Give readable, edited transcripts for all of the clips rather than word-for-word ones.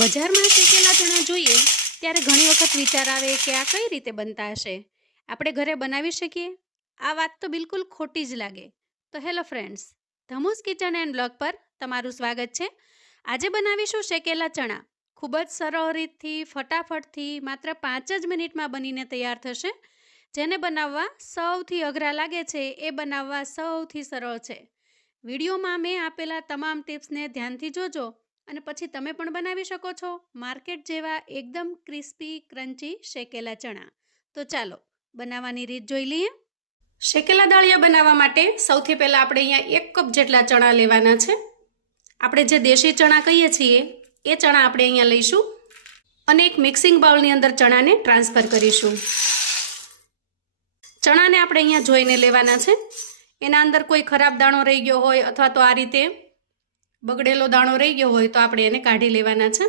બજારમાં શેકેલા ચણા જોઈએ ત્યારે ઘણી વખત વિચાર આવે કે આ કઈ રીતે બનતા હશે, આપણે ઘરે બનાવી શકીએ? આ વાત તો બિલકુલ ખોટી જ લાગે. તો હેલો ફ્રેન્ડ્સ, ધમુસ કિચન એન્ડ બ્લોગ પર તમારું સ્વાગત છે. આજે બનાવીશું શેકેલા ચણા. ખૂબ જ સરળ રીતથી, ફટાફટથી, માત્ર 5 જ મિનિટમાં બનીને તૈયાર થશે. જેને બનાવવા સૌથી અઘરા લાગે છે એ બનાવવા સૌથી સરળ છે. વિડીયોમાં મેં આપેલા તમામ ટિપ્સને ધ્યાનથી જોજો અને પછી તમે પણ બનાવી શકો છો માર્કેટ જેવા એકદમ ક્રિસ્પી ક્રન્ચી શેકેલા ચણા. તો ચાલો બનાવવાની રીત જોઈ લઈએ. શેકેલા દાળિયા બનાવવા માટે સૌથી પહેલાં આપણે અહીંયા 1 કપ જેટલા ચણા લેવાના છે. આપણે જે દેશી ચણા કહીએ છીએ એ ચણા આપણે અહીંયા લઈશું અને એક મિક્સિંગ બાઉલની અંદર ચણાને ટ્રાન્સફર કરીશું. ચણાને આપણે અહીંયા જોઈને લેવાના છે. એના અંદર કોઈ ખરાબ દાણો રહી ગયો હોય અથવા તો આ રીતે બગડેલો દાણો રહી ગયો હોય તો આપણે એને કાઢી લેવાના છે.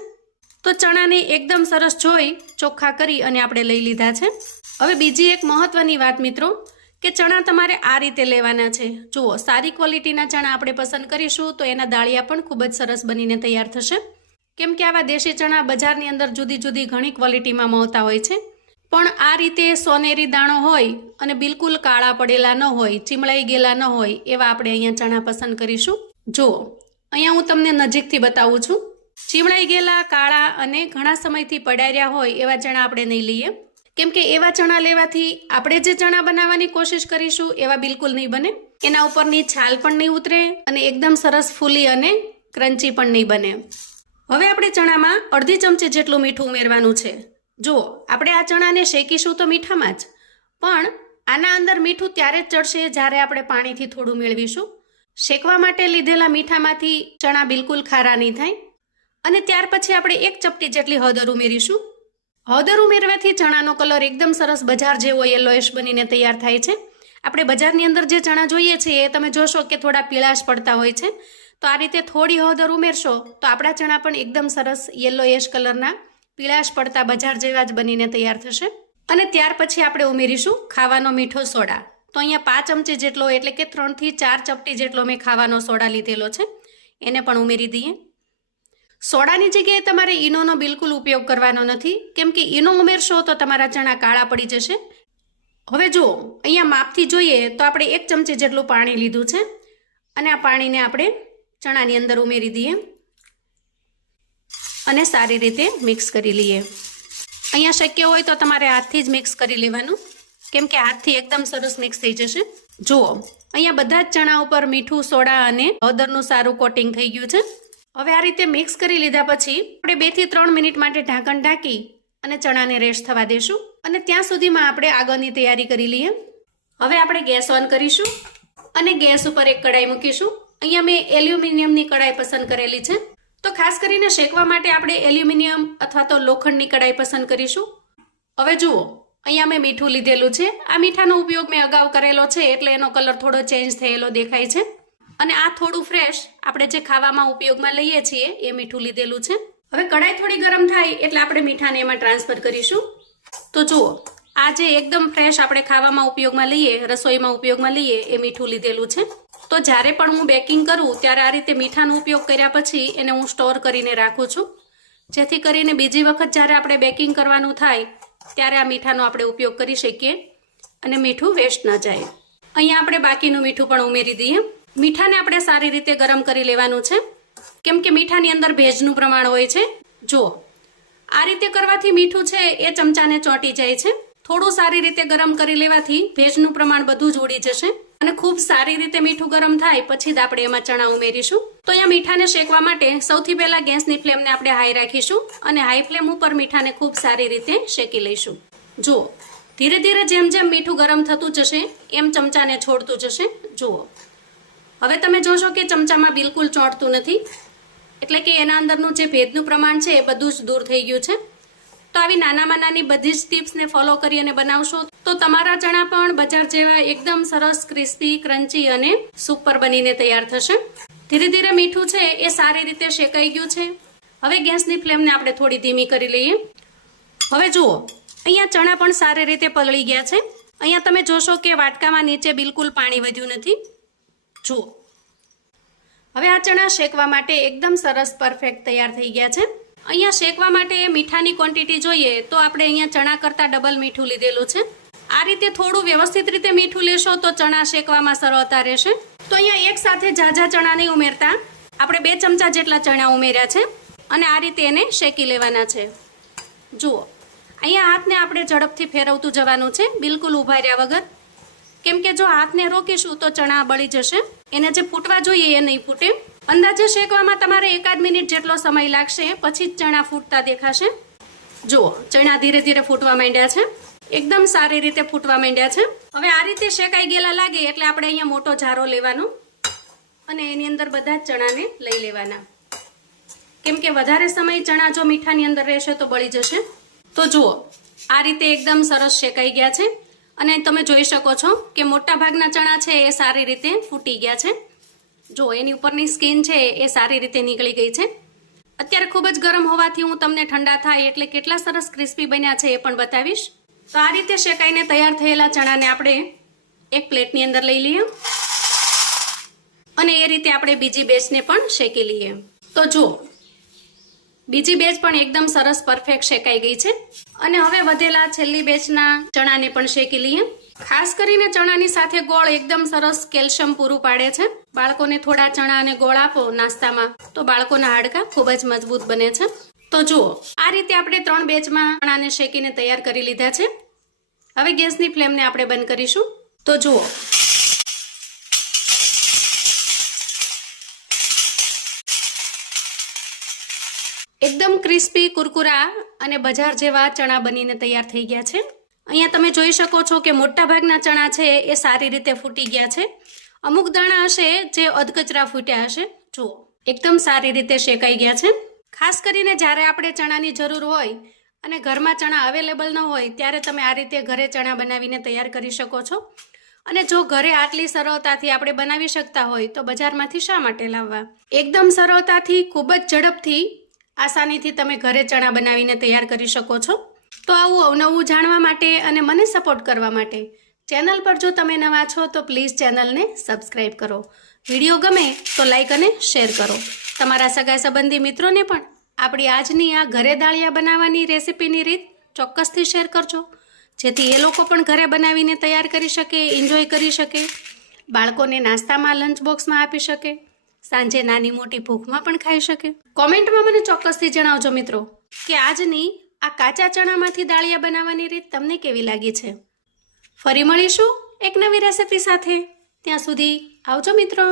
તો ચણાને એકદમ સરસ જોઈ ચોખ્ખા કરી અને આપણે લઈ લીધા છે. હવે બીજી એક મહત્વની વાત મિત્રો, કે ચણા તમારે આ રીતે લેવાના છે. જુઓ, સારી ક્વોલિટીના ચણા આપણે પસંદ કરીશું તો એના દાળિયા પણ ખૂબ જ સરસ બનીને તૈયાર થશે. કેમ કે આવા દેશી ચણા બજારની અંદર જુદી જુદી ઘણી ક્વોલિટીમાં મળતા હોય છે, પણ આ રીતે સોનેરી દાણો હોય અને બિલકુલ કાળા પડેલા ન હોય, ચીમળાઈ ગયેલા ન હોય એવા આપણે અહીંયા ચણા પસંદ કરીશું. જુઓ, અહીંયા હું તમને નજીકથી બતાવું છું. ચીમળાઈ ગયેલા, કાળા અને ઘણા સમયથી પડાર્યા હોય એવા ચણા આપણે નહીં લઈએ. કેમ કે એવા ચણા લેવાથી આપણે જે ચણા બનાવવાની કોશિશ કરીશું એવા બિલકુલ નહીં બને. એના ઉપરની છાલ પણ નહીં ઉતરે અને એકદમ સરસ ફૂલી અને ક્રન્ચી પણ નહીં બને. હવે આપણે ચણામાં અડધી ચમચી જેટલું મીઠું ઉમેરવાનું છે. જુઓ, આપણે આ ચણાને શેકીશું તો મીઠામાં જ, પણ આના અંદર મીઠું ત્યારે જ ચડશે જ્યારે આપણે પાણીથી થોડું મેળવીશું. શેકવા માટે લીધેલા મીઠામાંથી ચણા બિલકુલ ખારા નહીં થાય. અને ત્યાર પછી આપણે 1 ચપટી જેટલી હળદર ઉમેરીશું. હળદર ઉમેરવાથી ચણાનો કલર એકદમ સરસ બજાર જેવો યલોઇશ બનીને તૈયાર થાય છે. આપણે બજારની અંદર જે ચણા જોઈએ છીએ એ તમે જોશો કે થોડા પીળાશ પડતા હોય છે. તો આ રીતે થોડી હળદર ઉમેરશો તો આપણા ચણા પણ એકદમ સરસ યલોઇશ કલરના પીળાશ પડતા બજાર જેવા જ બનીને તૈયાર થશે. અને ત્યાર પછી આપણે ઉમેરીશું ખાવાનો મીઠો સોડા. તો અહીંયા 5 ચમચી જેટલો એટલે કે 3 થી 4 ચપટી જેટલો મેં ખાવાનો સોડા લીધેલો છે. એને પણ ઉમેરી દઈએ. સોડાની જગ્યાએ તમારે ઈનોનો બિલકુલ ઉપયોગ કરવાનો નથી, કેમ કે ઈનો ઉમેરશો તો તમારા ચણા કાળા પડી જશે. હવે જુઓ, અહીંયા માપથી જોઈએ તો આપણે 1 ચમચી જેટલું પાણી લીધું છે અને આ પાણીને આપણે ચણાની અંદર ઉમેરી દઈએ અને સારી રીતે મિક્સ કરી લઈએ. અહીંયા શક્ય હોય તો તમારે હાથથી જ મિક્સ કરી લેવાનું, કેમ કે હાથથી એકદમ સરસ મિક્સ થઈ જશે. જુઓ, અહીંયા બધા જ ચણા ઉપર મીઠું, સોડા અને હળદરનું સારું કોટિંગ થઈ ગયું છે. હવે આ રીતે મિક્સ કરી લીધા પછી આપણે 2 થી 3 મિનિટ માટે ઢાંકણ ઢાંકી અને ચણાને રેસ્ટ થવા દેશું અને ત્યાં સુધીમાં આપણે આગળની તૈયારી કરી લઈએ. હવે આપણે ગેસ ઓન કરીશું અને ગેસ ઉપર એક કડાઈ મૂકીશું. અહીંયા મેં એલ્યુમિનિયમની કડાઈ પસંદ કરેલી છે. તો ખાસ કરીને શેકવા માટે આપણે એલ્યુમિનિયમ અથવા તો લોખંડની કડાઈ પસંદ કરીશું. હવે જુઓ, અહીંયા મેં મીઠું લીધેલું છે. આ મીઠાનો ઉપયોગ મેં અગાઉ કરેલો છે એટલે એનો કલર થોડો ચેન્જ થયેલો દેખાય છે. અને આ થોડું ફ્રેશ આપણે જે ખાવામાં ઉપયોગમાં લઈએ છીએ એ મીઠું લીધેલું છે. હવે કડાઈ થોડી ગરમ થાય એટલે આપણે મીઠાને એમાં ટ્રાન્સફર કરીશું. તો જુઓ, આ જે એકદમ ફ્રેશ આપણે ખાવામાં ઉપયોગમાં લઈએ, રસોઈમાં ઉપયોગમાં લઈએ એ મીઠું લીધેલું છે. તો જ્યારે પણ હું બેકિંગ કરું ત્યારે આ રીતે મીઠાનો ઉપયોગ કર્યા પછી એને હું સ્ટોર કરીને રાખું છું, જેથી કરીને બીજી વખત જ્યારે આપણે બેકિંગ કરવાનું થાય ત્યારે આ મીઠાનો આપણે ઉપયોગ કરી શકીએ અને મીઠું વેસ્ટ ન જાય. અહીંયા આપણે બાકીનું મીઠું પણ ઉમેરી દઈએ. મીઠાને આપણે સારી રીતે ગરમ કરી લેવાનું છે, કેમ કે મીઠાની અંદર ભેજનું પ્રમાણ હોય છે. જુઓ, આ રીતે કરવાથી મીઠું છે એ ચમચાને ચોંટી જાય છે. થોડું સારી રીતે ગરમ કરી લેવાથી ભેજનું પ્રમાણ બધું જ ઉડી જશે અને ખૂબ સારી રીતે મીઠું ગરમ થાય પછી જ આપણે એમાં ચણા ઉમેરીશું. તો અહીંયા મીઠાને શેકવા માટે સૌથી પહેલા ગેસની ફ્લેમને આપણે હાઈ રાખીશું અને હાઈ ફ્લેમ ઉપર મીઠાને ખૂબ સારી રીતે શેકી લઈશું. જુઓ, ધીરે ધીરે જેમ જેમ મીઠું ગરમ થતું જશે એમ ચમચાને છોડતું જશે. જુઓ, હવે તમે જોશો કે ચમચામાં બિલકુલ ચોંટતું નથી, એટલે કે એના અંદરનું જે ભેજનું પ્રમાણ છે એ બધું જ દૂર થઈ ગયું છે. તો આવી નાનામાં નાની બધી જ ટિપ્સને ફોલો કરી અને બનાવશો તો તમારા ચણા પણ બજાર જેવા એકદમ સરસ ક્રિસ્પી, ક્રન્ચી અને સુપર બનીને તૈયાર થશે. ધીરે ધીરે મીઠું છે એ સારી રીતે શેકાઈ ગયું છે. હવે ગેસની ફ્લેમને આપણે થોડી ધીમી કરી લઈએ. હવે જુઓ, અહીંયા ચણા પણ સારી રીતે પલળી ગયા છે. અહીંયા તમે જોશો કે વાટકામાં નીચે બિલકુલ પાણી વધ્યું નથી. જુઓ, હવે આ ચણા શેકવા માટે એકદમ સરસ પરફેક્ટ તૈયાર થઈ ગયા છે અહીંયા શેકવા માટે મીઠાની ક્વોન્ટિટી જોઈએ તો આપણે અહીંયા ચણા કરતાં ડબલ મીઠું લીધેલું છે. આ રીતે થોડું વ્યવસ્થિત રીતે મીઠું લેશો તો ચણા શેકવામાં સરળતા રહેશે. તો અહીંયા એક સાથે ઝાઝા ચણા નહીં ઉમેરતા, આપણે 2 ચમચા જેટલા ચણા ઉમેર્યા છે અને આ રીતે એને શેકી લેવાના છે. જુઓ, અહીંયા હાથને આપણે ઝડપથી ફેરવતું જવાનું છે, બિલકુલ ઊભા રહ્યા વગર, કેમ કે જો હાથને રોકીશું તો ચણા બળી જશે. એને જે ફૂટવા જોઈએ એ નહીં ફૂટે. અંદાજે શેકવામાં તમારે 1-1 મિનિટ જેટલો સમય લાગશે, પછી જ ચણા ફૂટતા દેખાશે. જુઓ, ચણા ધીરે ધીરે ફૂટવા માંડ્યા છે, એકદમ સારી રીતે ફૂટવા માંડ્યા છે. હવે આ રીતે શેકાઈ ગયેલા લાગે એટલે આપણે અહીંયા મોટો જારો લેવાનો અને એની અંદર બધા જ ચણાને લઈ લેવાના, કેમ કે વધારે સમય ચણા જો મીઠાની અંદર રહેશે તો બળી જશે. તો જુઓ, આ રીતે એકદમ સરસ શેકાઈ ગયા છે અને તમે જોઈ શકો છો કે મોટા ભાગના ચણા છે એ સારી રીતે ફૂટી ગયા છે. જો એની ઉપરની સ્કિન છે એ સારી રીતે નીકળી ગઈ છે. અત્યારે ખૂબ જ ગરમ હોવાથી હું તમને ઠંડા થાય એટલે કેટલા સરસ ક્રિસ્પી બન્યા છે એ પણ બતાવીશ. તો આ રીતે શેકાઈને તૈયાર થયેલા ચણાને આપણે એક પ્લેટની અંદર લઈ લઈએ અને એ રીતે આપણે બીજી બેચને પણ શેકી લઈએ. તો જુઓ, બીજી બેચ પણ એકદમ સરસ પરફેક્ટ શેકાઈ ગઈ છે અને હવે વધેલા છેલ્લી બેચના ચણાને પણ શેકી લઈએ. ખાસ કરીને ચણાની સાથે ગોળ એકદમ સરસ કેલ્શિયમ પૂરું પાડે છે. બાળકોને થોડા ચણા અને ગોળ આપો નાસ્તામાં તો બાળકોના હાડકાં ખૂબ જ મજબૂત બને છે. તો જુઓ, આ રીતે આપણે 3 બેચમાં ચણાને શેકીને તૈયાર કરી લીધા છે. હવે ગેસની ફ્લેમને આપણે બંધ કરીશું. તો જુઓ, એકદમ ક્રિસ્પી, કુરકુરા અને બજાર જેવા ચણા બનીને તૈયાર થઈ ગયા છે. અહીંયા તમે જોઈ શકો છો કે મોટા ભાગના ચણા છે એ સારી રીતે ફૂટી ગયા છે. અમુક દાણા હશે જે અધકચરા ફૂટ્યા હશે. જુઓ, એકદમ સારી રીતે શેકાઈ ગયા છે. ખાસ કરીને જ્યારે આપણે ચણાની જરૂર હોય અને ઘરમાં ચણા અવેલેબલ ન હોય ત્યારે તમે આ રીતે ઘરે ચણા બનાવીને તૈયાર કરી શકો છો. અને જો ઘરે આટલી સરળતાથી આપણે બનાવી શકતા હોય તો બજારમાંથી શા માટે લાવવા? એકદમ સરળતાથી, ખૂબ જ ઝડપથી, આસાનીથી તમે ઘરે ચણા બનાવીને તૈયાર કરી શકો છો. તો આવું અવનવું જાણવા માટે અને મને સપોર્ટ કરવા માટે ચેનલ પર જો તમે નવા છો તો પ્લીઝ ચેનલને સબસ્ક્રાઈબ કરો. વિડીયો ગમે તો લાઈક અને શેર કરો. તમારા સગા સંબંધી મિત્રોને પણ આપણી આજની આ ઘરે દાળિયા બનાવવાની રેસિપીની રીત ચોક્કસથી શેર કરજો, જેથી એ લોકો પણ ઘરે બનાવીને તૈયાર કરી શકે, એન્જોય કરી શકે, બાળકોને નાસ્તામાં લંચ બોક્સમાં આપી શકે, સાંજે નાની મોટી ભૂખમાં પણ ખાઈ શકે. કોમેન્ટમાં મને ચોક્કસથી જણાવજો મિત્રો કે આજની આ કાચા ચણામાંથી દાળિયા બનાવવાની રીત તમને કેવી લાગી છે. ફરી મળીશું એક નવી રેસિપી સાથે. ત્યાં સુધી આવજો મિત્રો.